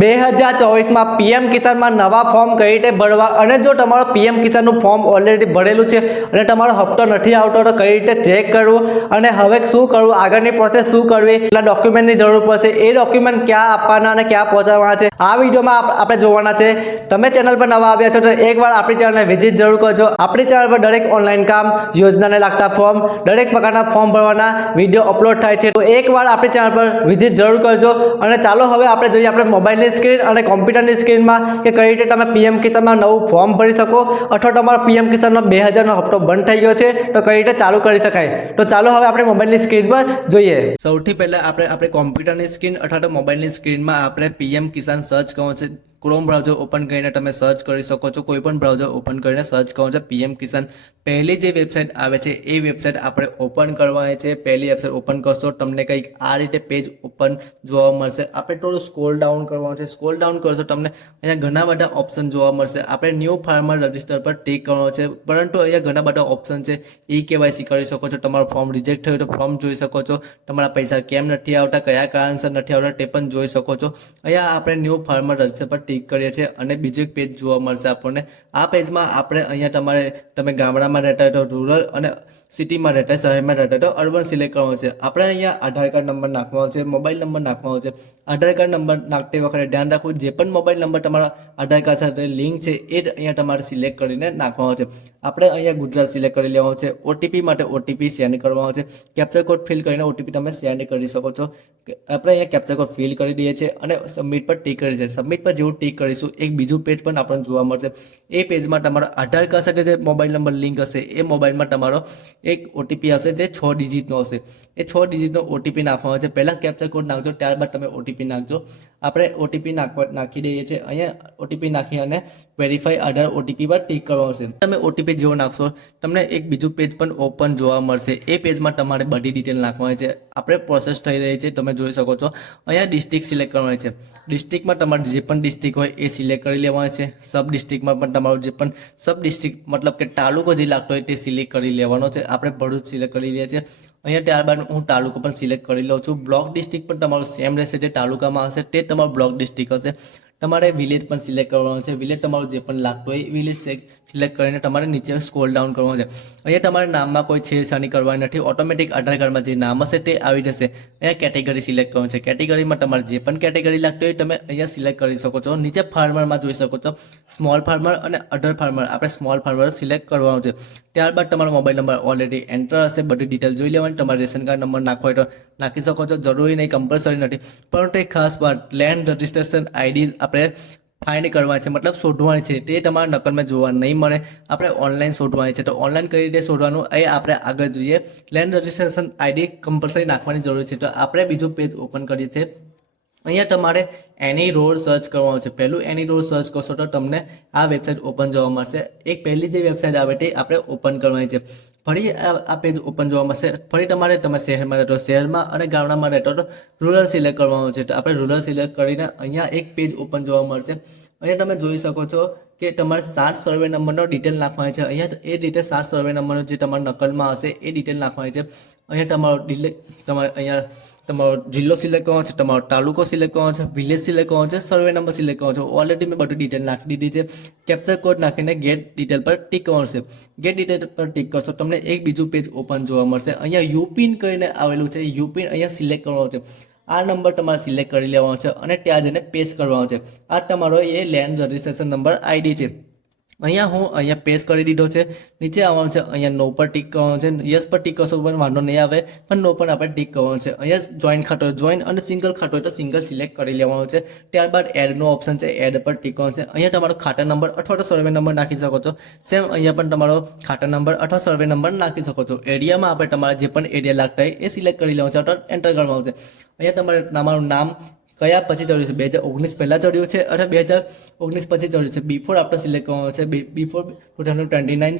બે હજાર ચોવીસમાં પીએમ કિસાનમાં નવા ફોર્મ કઈ રીતે ભરવા અને જો તમારો પીએમ કિસાનનું ફોર્મ ઓલરેડી ભરેલું છે અને તમારો હપ્તો નથી આવતો, તો કઈ રીતે ચેક કરવું અને હવે શું કરવું, આગળની પ્રોસેસ શું કરવી એટલા ડોક્યુમેન્ટની જરૂર પડશે, એ ડોક્યુમેન્ટ ક્યાં આપવાના અને ક્યાં પહોંચાડવાના છે, આ વિડીયોમાં આપણે જોવાના છે. તમે ચેનલ પર નવા આવ્યા છો તો એકવાર આપણી ચેનલને વિઝિટ જરૂર કરજો. આપણી ચેનલ પર દરેક ઓનલાઈન કામ, યોજનાને લાગતા ફોર્મ દરેક પ્રકારના ફોર્મ ભરવાના વીડિયો અપલોડ થાય છે. તો એકવાર આપણી ચેનલ પર વિઝિટ જરૂર કરજો અને ચાલો હવે આપણે જોઈએ, આપણે મોબાઈલની સ્ક્રીન અને કોમ્પ્યુટરની સ્ક્રીનમાં કે કઈ રીતે તમે પીએમ કિસાનમાં નવું ફોર્મ ભરી શકો, અથવા તમારો પીએમ કિસાનનો બે હજારનો હપ્તો બંધ થઈ ગયો છે, તો કઈ રીતે ચાલુ કરી શકાય? તો ચાલો હવે આપણે મોબાઈલની સ્ક્રીન પર જોઈએ. સૌથી પહેલાં આપણે આપણે કોમ્પ્યુટરની સ્ક્રીન અથવા તો મોબાઈલની સ્ક્રીનમાં આપણે પીએમ કિસાન સર્ચ કહો છે. ક્રોમ બ્રાઉઝર ઓપન કરીને તમે સર્ચ કરી શકો છો. કોઈ પણ બ્રાઉઝર ઓપન કરીને સર્ચ કરો છો. પીએમ કિસાન પહેલી જે વેબસાઇટ આવે છે, એ વેબસાઇટ આપણે ઓપન કરવાની છે. પહેલી વેબસાઇટ ઓપન કરશો, તમને કંઈક આ રીતે પેજ ઓપન જોવા મળશે. આપણે થોડું સ્કોલ ડાઉન કરવાનું છે. સ્કોલ ડાઉન કરશો, તમને અહીંયા ઘણા બધા ઓપ્શન જોવા મળશે. આપણે ન્યૂ ફાર્મર રજિસ્ટર પર ટેક કરવાનો છે. પરંતુ અહીંયા ઘણા બધા ઓપ્શન છે. ઈ કેવાયસી કરી શકો છો. તમારું ફોર્મ રિજેક્ટ થયું તો ફોર્મ જોઈ શકો છો. તમારા પૈસા કેમ નથી આવતા, કયા કારણસર નથી આવતા, તે પણ જોઈ શકો છો. અહીંયા આપણે ન્યૂ ફાર્મર રજિસ્ટર પર ટિક કરીએ છીએ અને બીજું એક પેજ જોવા મળશે આપણને. આ પેજમાં આપણે અહીંયા તમારે, તમે ગામડામાં રહેતા તો રૂરલ અને સિટીમાં રહેતા શહેરમાં રહેતા તો અર્બન સિલેક્ટ કરવાનું છે. આપણે અહીંયા આધાર કાર્ડ નંબર નાખવાનો છે મોબાઈલ નંબર નાખવાનો છે. આધાર કાર્ડ નંબર નાખતી વખતે ધ્યાન રાખવું, જે પણ મોબાઈલ નંબર તમારા આધાર કાર્ડ સાથે લિંક છે, એ જ અહીંયા તમારે સિલેક્ટ કરીને નાખવાનો છે. આપણે અહીંયા ગુજરાત સિલેક્ટ કરી લેવાનું છે. ઓટીપી માટે ઓટીપી સેન્ડ કરવાનો છે. કેપ્ચર કોડ ફિલ કરીને ઓટીપી તમે સેન્ડ કરી શકો છો. આપણે અહીંયા કેપ્ચર કોડ ફિલ કરી દઈએ છીએ અને સબમિટ પર ટીક કરી છે સબમિટ પર જેવું ટીક કરીશું. એક બીજું પેજ પણ આપણને જોવા મળશે. એ પેજમાં તમારો આધાર કાર્ડ સાથે જે મોબાઈલ નંબર લિંક હશે, એ મોબાઈલમાં તમારો એક ઓટીપી હશે જે છ ડિજિટનો હશે. એ છ ડિજિટનો ઓટીપી નાખવાનો છે. પહેલાં કેપ્ચર કોડ નાખજો, ત્યારબાદ તમે ઓટીપી નાખજો. આપણે ઓટીપી નાખવા નાખી દઈએ છીએ. અહીંયા ઓટીપી નાખી અને વેરીફાઈ આધાર ઓટીપી પર ટીક કરવાનું છે. તમે ઓટીપી જેવો નાખશો, તમને એક બીજું પેજ પણ ઓપન જોવા મળશે. એ પેજમાં તમારે બધી ડિટેલ નાખવાની છે. આપણે પ્રોસેસ થઈ રહી છે, તમે જોઈ શકો છો. અહીંયા ડિસ્ટ્રિક્ટ સિલેક્ટ કરવાની છે. ડિસ્ટ્રિક્ટમાં તમારે જે પણ ડિસ્ટ્રિક્ટ હોય એ સિલેક્ટ કરી લેવાની છે. સબ ડિસ્ટ્રિક્ટમાં પણ તમારું જે પણ સબ ડિસ્ટ્રિક્ટ મતલબ કે તાલુકો જે લાગતો હોય તે સિલેક્ટ કરી લેવાનો છે. આપણે ભરૂચ સિલેક્ટ કરી લઈએ છીએ અહીંયા ત્યારબાદ હું તાલુકો પણ સિલેક્ટ કરી લઉં છું. બ્લોક ડિસ્ટ્રિક્ટ પણ તમારું સેમ રહેશે. જે તાલુકામાં હશે તે તમારું બ્લોક ડિસ્ટ્રિક્ટ હશે. તમારે વિલેજ પણ સિલેક્ટ કરવાનું છે. વિલેજ તમારું જે પણ લાગતું હોય એ વિલેજ સિલેક્ટ કરીને તમારે નીચે સ્કોલ ડાઉન કરવાનું છે. અહીંયા તમારે નામમાં કોઈ છેડછાણી કરવાની નથી. ઓટોમેટિક આધાર કાર્ડમાં જે નામ હશે તે આવી જશે. અહીંયા કેટેગરી સિલેક્ટ કરવાનું છે. કેટેગરીમાં તમારે જે પણ કેટેગરી લાગતી હોય તમે અહીંયા સિલેક્ટ કરી શકો છો. નીચે ફાર્મરમાં જોઈ શકો છો. સ્મોલ ફાર્મર અને અડર ફાર્મર આપણે સ્મોલ ફાર્મર સિલેક્ટ કરવાનું છે. ત્યારબાદ તમારો મોબાઈલ નંબર ઓલરેડી એન્ટર હશે. બધી ડિટેલ જોઈ લેવાની. તમારે રેશન કાર્ડ નંબર નાખો હોય તો નાખી શકો છો. જરૂરી નહીં કમ્પલસરી નથી. પરંતુ એક ખાસ વાત લેન્ડ રજિસ્ટ્રેશન આઈડી આપણે ફાઇન્ડ કરવાની છે, મતલબ શોધવાની છે, તે તમારા નકલમાં જોવા નહીં મળે. આપણે ઓનલાઈન શોધવાની છે, તો ઓનલાઈન કઈ રીતે શોધવાનું એ આપણે આગળ જોઈએ. લેન્ડ રજિસ્ટ્રેશન આઈડી કમ્પલસરી નાખવાની જરૂર છે, તો આપણે બીજું પેજ ઓપન કરીએ છીએ. અહીંયા તમારે એની રોડ સર્ચ કરવાનું છે. પહેલું એની રોડ સર્ચ કરશો તો તમને આ વેબસાઇટ ઓપન જોવા મળશે. એક પહેલી જે વેબસાઇટ આવે તે આપણે ઓપન કરવાની છે. ફરી આ પેજ ઓપન જોવા મળશે. ફરી તમારે તમે શહેરમાં રહેતો, શહેરમાં અને ગામડામાં રહેતો તો રૂરલ સિલેક્ટ કરવાનું છે. તો આપણે રૂરલ સિલેક્ટ કરીને અહીંયા એક પેજ ઓપન જોવા મળશે. અહીંયા તમે જોઈ શકો છો કે તમારે સાત સર્વે નંબરનો ડિટેલ નાખવાની છે. અહીંયા એ ડિટેલ સાત સર્વે નંબરનો જે તમારા નકલમાં હશે, એ ડિટેલ નાખવાની છે. અહીંયા તમારો ડિલે તમારે અહીંયા તમારો જિલ્લો સિલેક્ટ કરવાનો છે, તમારો તાલુકો સિલેક્ટ કરવાનો છે વિલેજ સિલેક્ટ કરવાનો છે સર્વે નંબર સિલેક્ટ કરવાનો છે. ઓલરેડી મેં બધું ડિટેલ નાખી દીધી છે. કેપ્ચર કોડ નાખીને ગેટ ડિટેલ પર ટીક કરવાનું છે. ગેટ ડિટેલ પર ટીક કરશો, તમને એક બીજું પેજ ઓપન જોવા મળશે. અહીંયા યુપિન કરીને આવેલું છે. યુપિન અહીંયા સિલેક્ટ કરવાનો છે. આ નંબર તમારે સિલેક્ટ કરી લેવાનો છે અને ત્યાં જઈને પેસ્ટ કરવાનો છે. આ તમારો એ લેન્ડ રજિસ્ટ્રેશન નંબર આઈડી છે. અહીંયા હું અહીંયા પેસ્ટ કરી દીધો છે. નીચે આવવાનું છે, અહીંયા નો પર ટીક કરવાનું છે. યસ પર ટીક કરશો પણ વાંધો નહીં આવે, પણ નો પર આપણે ટીક કરવાનું છે. અહીંયા જોઈન ખાતો જોઈન અને સિંગલ ખાતો હોય તો સિંગલ સિલેક્ટ કરી લેવાનું છે. ત્યારબાદ એડનો ઓપ્શન છે એડ પર ટીક કરવાનું છે. અહીંયા તમારો ખાતા નંબર અથવા તો સર્વે નંબર નાખી શકો છો. સેમ અહીંયા પણ તમારો ખાતા નંબર અથવા સર્વે નંબર નાખી શકો છો. એરિયામાં આપણે તમારા જે પણ એરિયા લાગતા હોય એ સિલેક્ટ કરી લેવાનું છે, અથવા એન્ટર કરવાનું છે. અહીંયા તમારે, તમારું નામ કયા પછી ચડ્યું છે? બે હજાર ઓગણીસ પહેલાં ચડ્યું છે અથવા બે હજાર ઓગણીસ પછી ચડ્યું છે? બિફોર આપણે સિલેક્ટ કરવાનું છે. Before two thousand twenty nine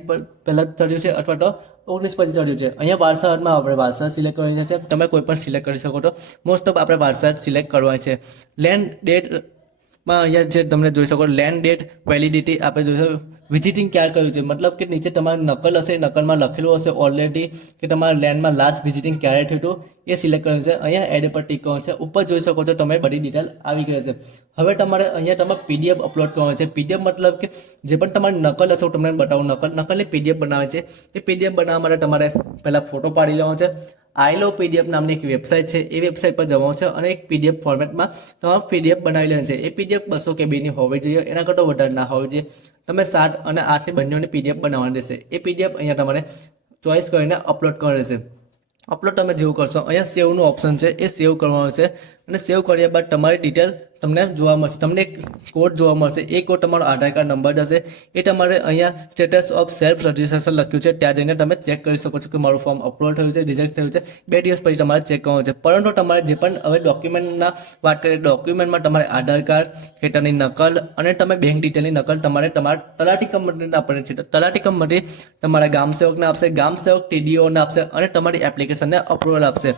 પહેલાં ચડ્યું છે અથવા તો ઓગણીસ પછી ચડ્યું છે? અહીંયા વારસામાં આપણે વારસાદ સિલેક્ટ કરવાની છે. તમે કોઈ પણ સિલેક્ટ કરી શકો છો. મોસ્ટ ઓફ આપણે વારસા સિલેક્ટ કરવાની છે. લેન્ડ ડેટમાં અહીંયા જે તમને જોઈ શકો લેન્ડ ડેટ વેલિડિટી આપણે જોઈ શકો વિઝિટિંગ ક્યારે કર્યું છે? મતલબ કે નીચે તમારી નકલ હશે, નકલમાં લખેલું હશે ઓલરેડી કે તમારા લેન્ડમાં લાસ્ટ વિઝિટિંગ ક્યારે થયું હતું, એ સિલેક્ટ કરવાનું છે. અહીંયા એડ પર ટીક કરવાનું છે. ઉપર જોઈ શકો છો તમે બધી ડિટેલ આવી ગઈ છે હવે તમારે અહીંયા તમારે પીડીએફ અપલોડ કરવાનું છે. પીડીએફ મતલબ કે જે પણ તમારી નકલ હશે, હું તમને બતાવું. નકલ નકલની પીડીએફ બનાવે છે. એ પીડીએફ બનાવવા માટે તમારે પહેલાં ફોટો પાડી લેવાનો છે. આઈલો પીડીએફ નામની એક વેબસાઇટ છે. એ વેબસાઇટ પર જવાનું છે અને એક પીડીએફ ફોર્મેટમાં તમારું પીડીએફ બનાવી લેવાનું છે. એ પીડીએફ બસો કેબીની હોવી જોઈએ. એના કરતાં વધારે ના હોવી જોઈએ. તમે સાત અને આઠની બંનેઓની પીડીએફ બનાવવાની રહેશે. એ પીડીએફ અહીંયા તમારે ચોઈસ કરીને અપલોડ કરવાની રહેશે. અપલોડ તમે જેવું કરશો, અહીંયા સેવનું ઓપ્શન છે. એ સેવ કરવાનું છે. અને સેવ કર્યા બાદ તમારી ડિટેલ તમને જોવા મળશે. તમને કોડ જોવા મળશે. એ કોડ તમારો આધાર કાર્ડ નંબર જશે. એ તમારે અહીંયા સ્ટેટસ ઓફ સેલ્ફ રજિસ્ટ્રેશન લખ્યું છે. ત્યાં જઈને તમે ચેક કરી શકો છો કે મારું ફોર્મ અપલોડ થયું છે રિજેક્ટ થયું છે. બે દિવસ પછી તમારે ચેક કરવાનું છે. પરંતુ તમારે જે પણ હવે ડોક્યુમેન્ટના વાત કરીએ ડોક્યુમેન્ટમાં તમારે આધાર કાર્ડ ખેતરની નકલ અને તમે બેંક ડિટેલની નકલ તમારે તમારા તલાટી કંપનીને આપવાની છે. તલાટી કંપની તમારા ગામ સેવકને આપશે, ગામ સેવક ટીડીઓને આપશે અને તમારી એપ્લિકેશનને અપ્રુવલ આપશે.